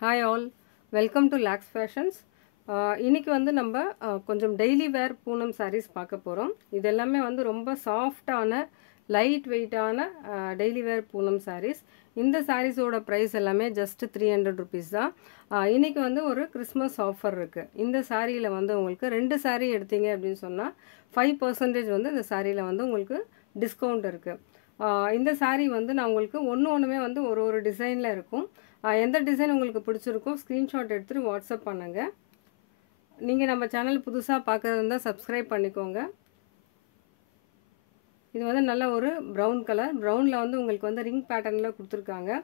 Hi all, welcome to Lax Fashions. இன்னைக்கு வந்து நம்ம கொஞ்சம் டெய்லி வேர் பூனம் sarees பார்க்க போகிறோம். இது எல்லாமே வந்து ரொம்ப சாஃப்டான லைட் வெயிட்டான டெய்லி வேர் பூனம் sarees. இந்த சாரீஸோட ப்ரைஸ் எல்லாமே ஜஸ்ட் 300 rupees தான். இன்னைக்கு வந்து ஒரு கிறிஸ்மஸ் ஆஃபர் இருக்குது. இந்த சாரியில் வந்து உங்களுக்கு 2 saree எடுத்தீங்க அப்படின்னு சொன்னால் 5% வந்து இந்த சாரியில் வந்து உங்களுக்கு டிஸ்கவுண்ட் இருக்குது. இந்த saree வந்து நான் உங்களுக்கு ஒன்றுமே வந்து ஒரு டிசைனில் இருக்கும். எந்த டிசைன் உங்களுக்கு பிடிச்சிருக்கோ ஸ்க்ரீன்ஷாட் எடுத்துகிட்டு வாட்ஸ்அப் பண்ணுங்கள். நீங்கள் நம்ம சேனல் புதுசாக பார்க்குறது இருந்தால் சப்ஸ்கிரைப் பண்ணிக்கோங்க. இது வந்து நல்ல ஒரு ப்ரௌன் கலர். ப்ரௌனில் வந்து உங்களுக்கு வந்து ரிங் பேட்டர்னில் கொடுத்துருக்காங்க.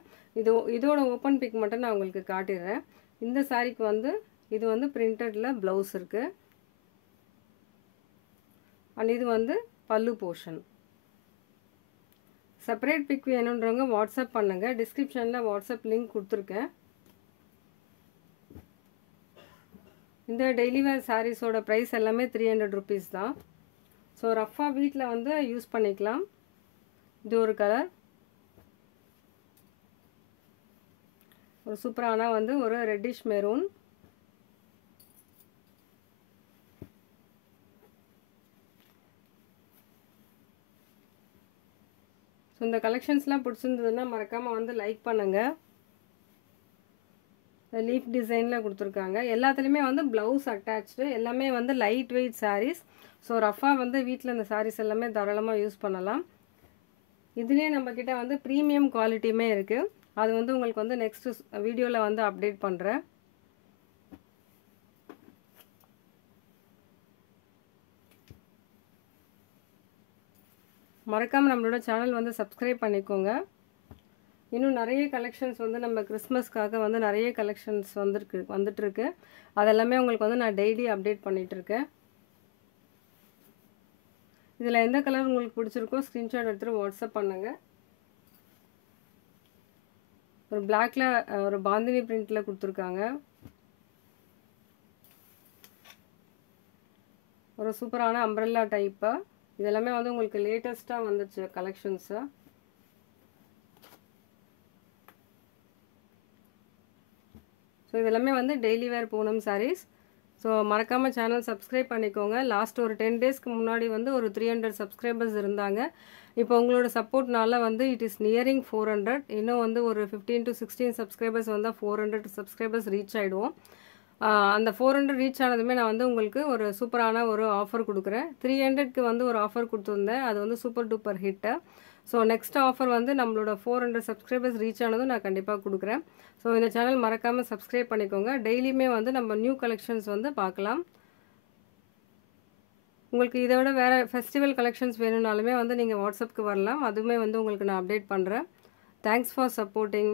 இதோட ஓப்பன் பிக் மட்டும் நான் உங்களுக்கு காட்டிடுறேன். இந்த சாரீக்கு வந்து இது வந்து பிரிண்டடில் ப்ளவுஸ் இருக்குது. அண்ட் இது வந்து பல்லு போர்ஷன். செப்பரேட் பிக் வேணுன்றவங்க வாட்ஸ்அப் பண்ணுங்கள். டிஸ்கிரிப்ஷனில் வாட்ஸ்அப் லிங்க் கொடுத்துருக்கேன். இந்த டெய்லி வேர் சாரீஸோட ப்ரைஸ் எல்லாமே 300 rupees தான். ஸோ ரஃபாக வீட்டில் வந்து யூஸ் பண்ணிக்கலாம். இது ஒரு கலர். ஒரு சூப்பரான வந்து ஒரு ரெட்டிஷ் மெரூன். ஸோ இந்த கலெக்ஷன்ஸ்லாம் பிடிச்சிருந்ததுன்னா மறக்காமல் வந்து லைக் பண்ணுங்கள். லீஃப் டிசைனில் கொடுத்துருக்காங்க. எல்லாத்துலேயுமே வந்து ப்ளவுஸ் அட்டாச்சு. எல்லாமே வந்து லைட் வெயிட் சாரீஸ். ஸோ ரஃபாக வந்து வீட்டில் இந்த சாரீஸ் எல்லாமே தாராளமாக யூஸ் பண்ணலாம். இதுலேயே நம்மக்கிட்ட வந்து ப்ரீமியம் குவாலிட்டியுமே இருக்குது. அது வந்து உங்களுக்கு வந்து நெக்ஸ்ட் வீடியோவில் வந்து அப்டேட் பண்ணுறேன். மறக்காமல் நம்மளோட சேனல் வந்து சப்ஸ்கிரைப் பண்ணிக்கோங்க. இன்னும் நிறைய கலெக்ஷன்ஸ் வந்து நம்ம கிறிஸ்மஸ்க்காக வந்து நிறைய கலெக்ஷன்ஸ் வந்துட்டுருக்கு. அதெல்லாமே உங்களுக்கு வந்து நான் டெய்லி அப்டேட் பண்ணிகிட்ருக்கேன். இதில் எந்த கலர் உங்களுக்கு பிடிச்சிருக்கோ ஸ்க்ரீன்ஷாட் எடுத்துகிட்டு வாட்ஸ்அப் பண்ணுங்கள். ஒரு பிளாக்ல ஒரு பாந்தினி பிரிண்டில் கொடுத்துருக்காங்க. ஒரு சூப்பரான அம்ப்ரெல்லா டைப்பு. இதெல்லாமே வந்து உங்களுக்கு லேட்டஸ்ட்டாக வந்துச்சு கலெக்ஷன்ஸு. ஸோ இதெல்லாமே வந்து daily wear Poonam sarees. So மறக்காமல் சேனல் சப்ஸ்கிரைப் பண்ணிக்கோங்க. லாஸ்ட் ஒரு 10 daysக்கு முன்னாடி வந்து ஒரு 300 சப்ஸ்கிரைபர்ஸ் இருந்தாங்க. இப்போ உங்களோட சப்போர்ட்னால வந்து இட் இஸ் நியரிங் 400. இன்னும் வந்து ஒரு 15 to 16 சப்ஸ்கிரைபர்ஸ் வந்தால் 400 சப்ஸ்கிரைபர்ஸ் ரீச் ஆகிடுவோம். அந்த 400 ரீச் ஆனதுமே நான் வந்து உங்களுக்கு ஒரு சூப்பரான ஒரு ஆஃபர் கொடுக்குறேன். 300க்கு வந்து ஒரு ஆஃபர் கொடுத்துருந்தேன். அது வந்து super duper hit. So next offer வந்து நம்மளோட 400 சப்ஸ்கிரைபர்ஸ் ரீச் ஆனதும் நான் கண்டிப்பாக கொடுக்குறேன். ஸோ இந்த சேனல் மறக்காமல் சப்ஸ்கிரைப் பண்ணிக்கோங்க. டெய்லியுமே வந்து நம்ம நியூ கலெக்ஷன்ஸ் வந்து பார்க்கலாம். உங்களுக்கு இதை விட வேறு ஃபெஸ்டிவல் கலெக்ஷன்ஸ் வேணும்னாலுமே வந்து நீங்கள் வாட்ஸ்அப்புக்கு வரலாம். அதுவுமே வந்து உங்களுக்கு நான் அப்டேட் பண்ணுறேன். Thanks for supporting.